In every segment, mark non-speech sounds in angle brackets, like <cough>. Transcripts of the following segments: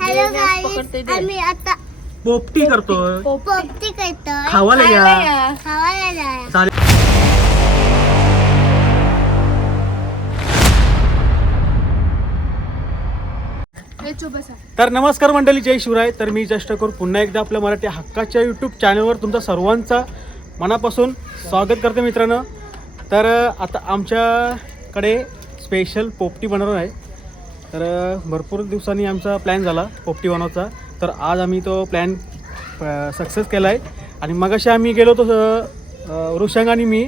Hello आम्ही आता पोपटी करतोय. पोपटी करतोय. खावायला या. खावायला चालेल. तर नमस्कार मंडळी जय शिवराय. तर मी जस्ट करू पुन्हा एकदा आपल्या मराठी हक्काच्या यूट्यूब चॅनलवर तुमचा सर्वांचा मनापासून स्वागत करते मित्रांनो. तर आता आमच्याकडे स्पेशल पोपटी बनवणार आहे. तर भरपूर दिवसांनी आमचा प्लॅन झाला पोपटी बनवायचा तर आज आम्ही तो प्लॅन सक्सेस केला आहे आणि मगाशी आम्ही गेलो होतो ऋषंग आणि मी.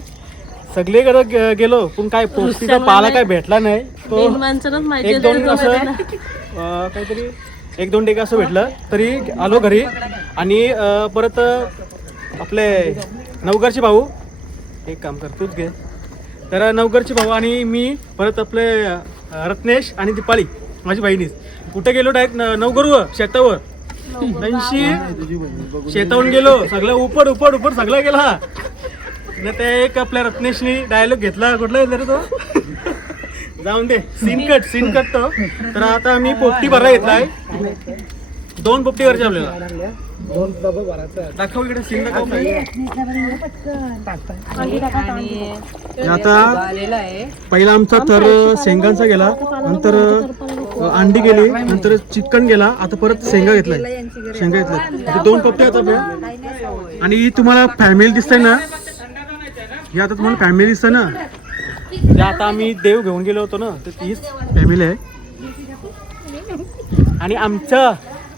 सगळीकडे गे- गेलो पण काय पोपटीचा पाला काय भेटला नाही. तो एक दोन असं काहीतरी एक दोन डेगा असं भेटलं. तरी आलो घरी. आणि परत आपले नवगरचे भाऊ. एक काम कर तूच घे. तर नवगरचे भाऊ आणि मी परत आपले रत्नेश आणि दीपाली माझी बहिणीच. कुठे गेलो डायरेक्ट नवगरवर शेतावर. ऐंशी शेतावरून गेलो. सगळं उपड उपड उपड सगळं गेला. न ते एक आपल्या रत्नेशनी डायलॉग घेतला. कुठला घेतला रे तो? जाऊन दे. सीन कट सीन कट तो. तर आता आम्ही पोपटी भरा घेतलाय. दोन पोपटी भरायचे आपल्याला. दाखव इकडे दाखव. आता पहिला आमचा तर शेंगांचा गेला नंतर अंडी गेली नंतर चिकन गेला आता परत शेंगा घेतलाय. शेंगा घेतला आता दोन पोपटी आहेत आपल्या आणि तुम्हाला फॅमिली दिसतंय ना? ही आता तुम्हाला फॅमिली दिसतं ना? आता आम्ही देव घेऊन गेलो होतो ना तर तीच फॅमिली आहे. आणि आमचं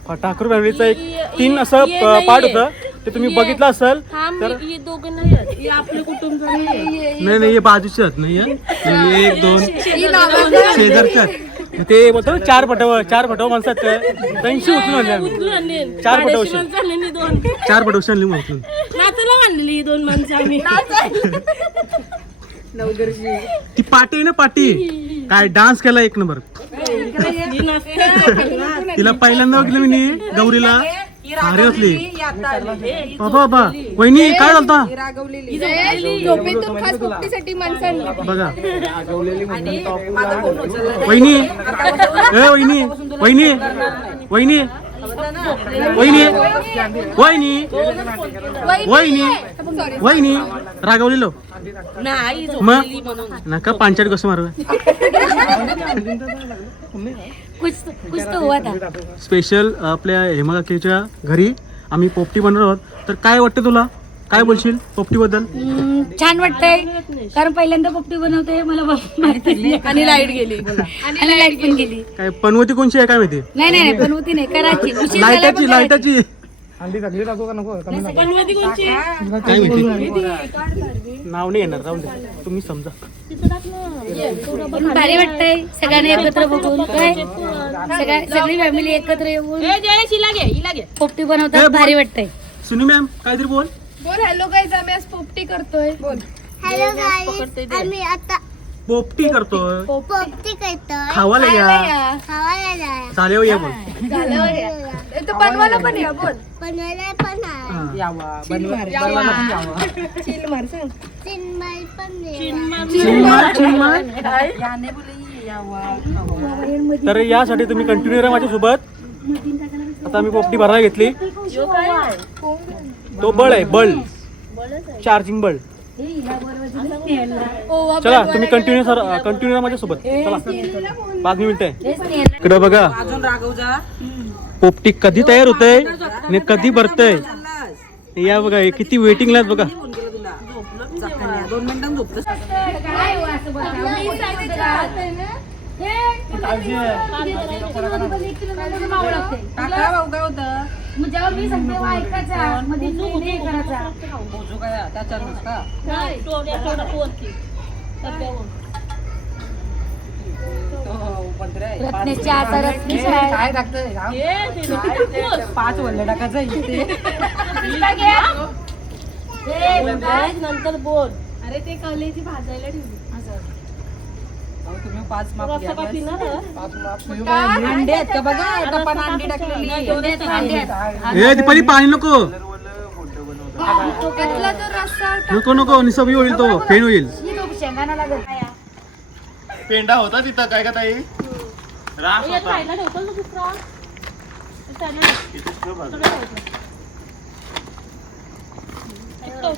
ठाकूर फॅमिलीचं एक तीन असं प- पार्ट होतं ते तुम्ही बघितलं असेल तर हे दोघं नाही आहेत. हे आपले कुटुंब नाही नाही हे बाजूचे आहेत नाही हे? एक दोन शेजारचे आहेत. ते बोलतो ना चार फटावर चार फटावर माणसं आहेत ते. त्यांची उचलून आणली आम्ही. चार दोन. चार फटावशी आणली मग उचलून. नाचायला ही दोन माणसं आम्ही. ती पाटी आहे ना पाटी? काय डान्स केला एक नंबर. तिला पहिल्यांदा बघितलं मी नी, गौरीला. भारी असली. बाबा बाबा. वहिनी काय झालता? झोपेतून खास पोपटीसाठी माणसं आणली बघा. वहिनी. ए वहिनी. वहिनी. वहिनी. वहिनी. वहिनी. वहिनी. वहिनी. रागवलेलो नाही मग? नका पांचाट कसं मारू. <laughs> कुछ कुछ तो हुआ था। स्पेशल आपल्या हेमा काकीच्या घरी आम्ही पोपटी बनवणार आहोत तर काय वाटतं तुला? काय बोलशील पोपटी बद्दल हम्म, छान वाटतंय. कारण पहिल्यांदा पोपटी बनवते मला बाप माहिती नाही. आणि लाइट गेली. आणि लाइट पण गेली. काय पनवती कोणची आहे काय माहिती? नाही नाही नाही, बनवती नाही उशीर झाला लाईटाची पण लाईटाची बनवती कोणची? काय माहिती नाव नाही येणार जाऊन दे. तुम्ही समजा. पण भारी वाटतंय. सगळ्यांनी एकत्र बघून. काय सगळ्या सगळी फॅमिली एकत्र येऊन. पोपटी बनवतात. भारी वाटतंय. सुनी मॅम काहीतरी बोल. बोल हॅलो गाईज आम्ही आज पोपटी करतोय. बोल. हॅलो गाईज आम्ही आता पोपटी करतोय. पोपटी करतोय. खावायला या. खावायला झाल्यावर या बोल. तर बनवायला पण या बोल. बनवायला पण आहे. चिल मार सांग. चिन्मय पण. चिन्मय. तर यासाठी तुम्ही कंटिन्यू राहा माझ्यासोबत. आता आम्ही पोपटी भरायला घेतली. तो बळ आहे बळ. चार्जिंग बळ. चला तुम्ही कंटिन्यू सर कंटिन्यू राहा माझ्यासोबत. चला. पाच मिनिट. आहे इकडं बघा. पोपटी कधी तयार होते आणि कधी भरतय? या बघा हे किती वेटिंगला आहेत बघा. जेव्हा मी सांगते तेव्हा ऐकायचा. मध्ये नाही करायचा. नाही, थोड्या- थोडा वरती. टप्प्यावर. रत्नेशच्या आता रत्नेश आहे. हे ते बोल. नंतर बोल. अरे ते कलेची भाजायला ठेवली. रस्सा का पिणार हं? ए दीपाली पाणी नको. तो नको नको निसबी होईल तो. फेन होईल. पेंडा होता तिथं काय का ताई? रास ठेव. सगळं ठेवायचं. चिकटव,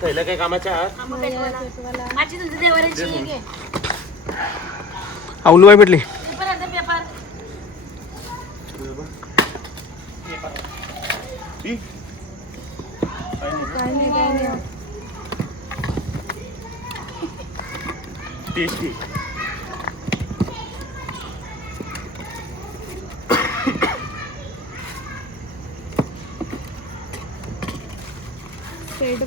पहिलं काय कामाच्या माझी तुझी देवाऱ्याची आहे. अवलूबाई भेटली पेपर. आणते, पेपर. काय नाही काय नाही. टेस्टी पेट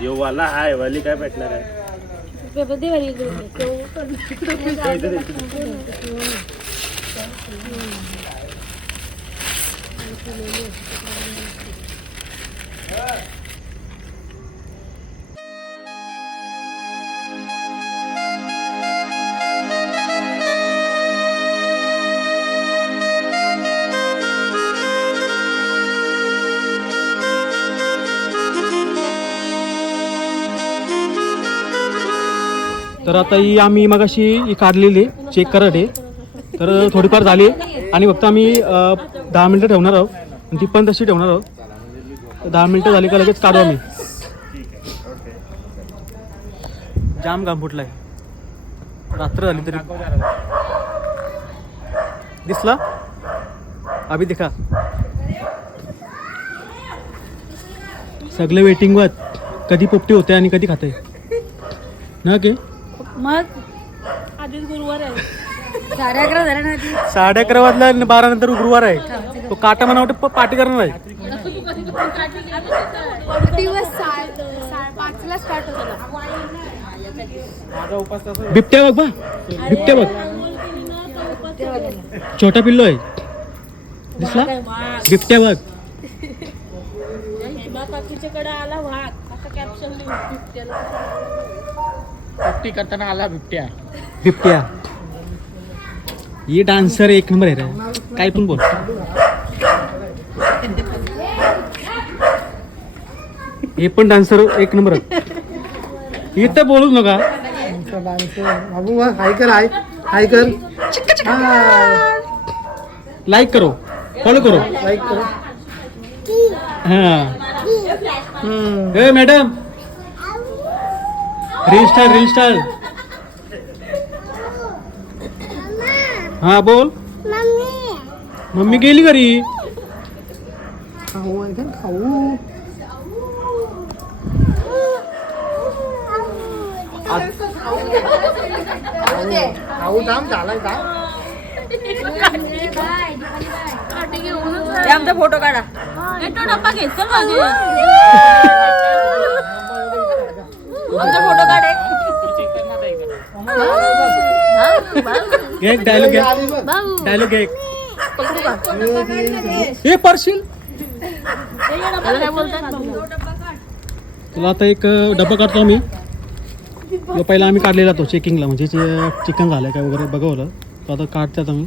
यो वाला हाय वाली काय भेटणार आहे Yeah. तर आता ही आम्ही मगाशी ही काढलेली चेक करत आहे तर थोडीफार झाली आणि फक्त आम्ही दहा मिनटं ठेवणार आहोत. आणि ती पण तशी ठेवणार आहोत. दहा मिनटं झाली का लगेच काढू आम्ही. जाम घाम फुटलाय. रात्र झाली तरी. दिसला? अभि दिखा. सगळे वेटिंगवर कधी पोपटी होते आणि कधी खाते. ना के? मग? आधीच गुरुवार आहे. साडे अकरा झाले ना आधी? साडे अकरा वाजला बारा नंतर गुरुवार आहे. तो काटा म्हणा वाटतं प- पार्टी करणार आहे. दिवस सा- सा- पाचला स्टार्ट होतो बिबट्या बघ बा. बिबट्या बघ. छोटा पिल्लो आहे. दिसला? बिबट्या बघ. काकीच्याकडे आला वाघ. असं कॅप्शन पोपटी करताना आला बिबट्या. बिबट्या. ये डान्सर एक नंबर आहे रे. काय पण बोल. हे पण डान्सर एक नंबर आहे. इथं बोलूच नका. बाबू हाय कर हाय. हाय कर. लाईक करो. फॉलो करो. लाईक करो. हाँ. ए madam. Reel star reel star हाँ बोल। मम्मी मम्मी गेली घरी खाऊ आहे का खाऊ खाऊ थांब झालाय का आमचा फोटो काढा। येतो डब्बा घेत चल मागे आमचा फ़ोटो काढे घे एक डायलॉग हे पार्शिल. तुला आता एक डब्बा काढतो आम्ही. तो पहिला आम्ही काढलेला तो चेकिंगला म्हणजे चिकन झालं काय वगैरे बघवलं. तो आता काढतात आम्ही.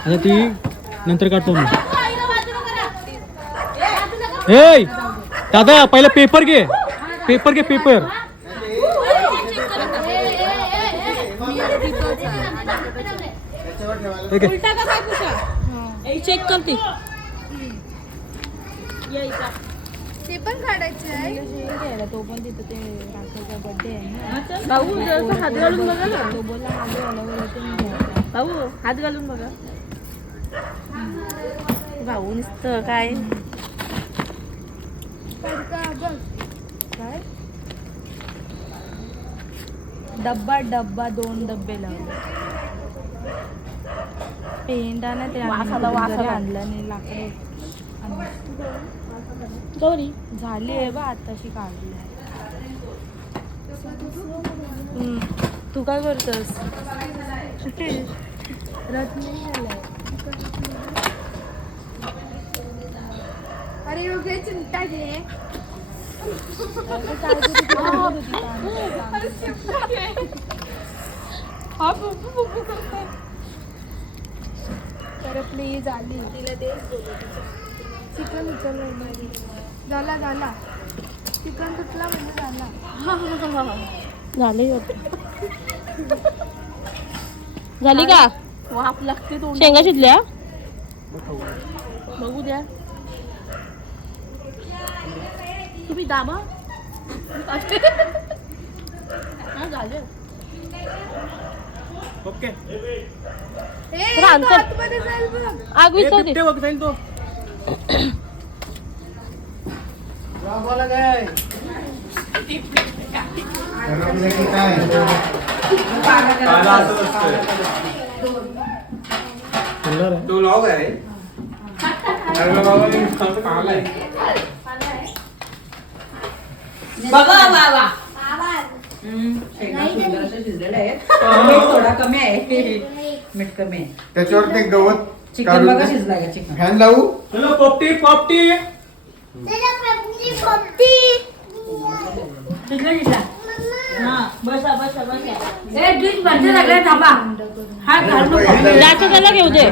आता ती नंतर काढतो मी. हे! दादा पहिला पेपर घे. पेपर घे पेपर. ठीक आहे चेक करते पण काढायचे तो पण तिथं ते बर्थडे आहे हात घालून बघा भाऊ हात घालून बघा. भाऊ नुसतं काय? काय? डब्बा डब्बा दोन डब्बे लावले. पेंडा ना ते वासाला वासाला. आणलं आणि लाकडे गौरी. झाली आहे बा आताशी काढली. तू काय करतोस? रथ नाही आलाय. अरे योगे चिंता घे तर प्लीज़ आली। चिकन झाला झाला. चिकन तुटला म्हणजे झाला. झाली झाली का? वाफ लागते शेंगा शिजल्या? बघू द्या. तुम्ही दाबा. हा, झाले. ओके. तो बघ. आग विसरते तो. तो लॉग आहे. अरे बाबा मी पाहिलाय थोडा कमी आहे. मीठ कमी आहे. त्याच्यावर ते गवत चिकन बघा शिजलाय का चिकन. फॅन लावू? चलो पोपटी पोपटी. पप्पी पप्पी बसा बसा बसा. ए ड्रिंक बनते सगळ्या थांबा. हात घालू. जास्त त्याला घेऊ दे.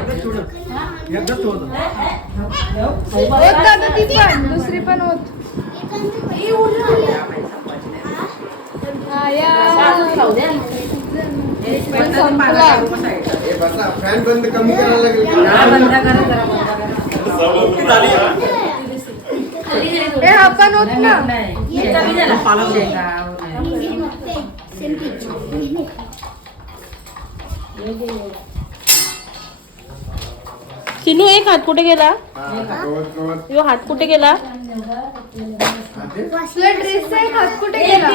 दुसरी पण होत. हे फॅन बंद कमी करायला लागेल हा, का? बंद करा जरा बंद करा. ए हा पण होत ना नाही शेंगा- शेंगा नाही. सिनू एक हात कुठे गेला? हा, यो हात कुठे गेला? ड्रेस हात कुठे गेला.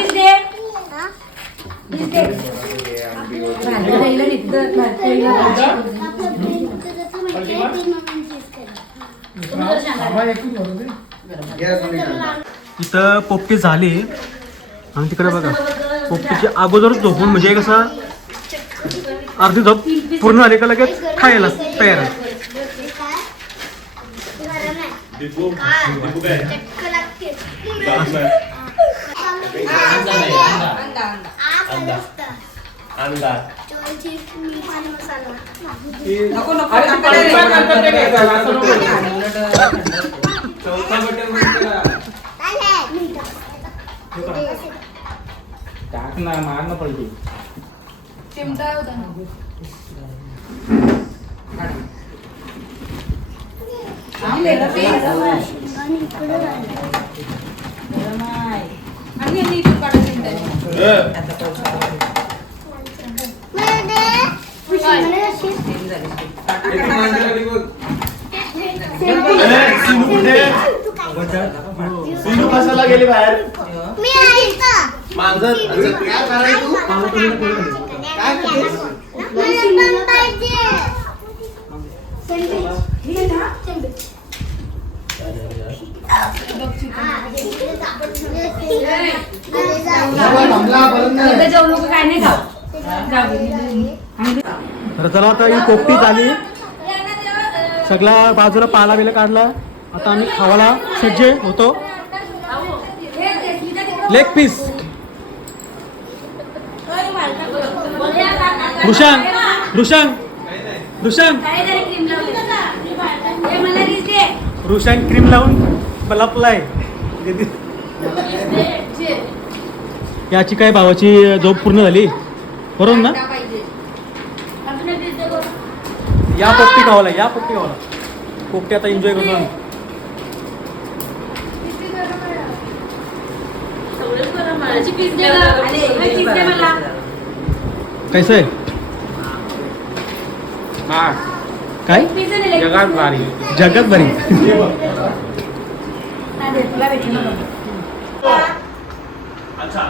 इथं पोपटी झाली. आणि तिकडे बघा पोपटीची अगोदरच झोपून म्हणजे कसं अर्धी झोप पूर्ण झाली का लगेच खायला तयार आहे. टाक ना मार ना पलटी. चिमटा होता. सिंधू कशाला गेली बाहेर मांजर काय करायचं काय तर चला आता ही पोपटी झाली. सगळ्या बाजूला पाला बिला काढला. आता आम्ही खावाला सज्ज होतो. लेग पीस रुशान रुशान काय जरी क्रीम लावून बलापलाय याची काय भावाची झोप पूर्ण झाली? बरोबर ना. या पोपटी खावाला या पोपटी खावाला. पोपटी आता एन्जॉय करतो आम्ही कैसे आहे काय? जगात भारी. जगात भारी. अच्छा.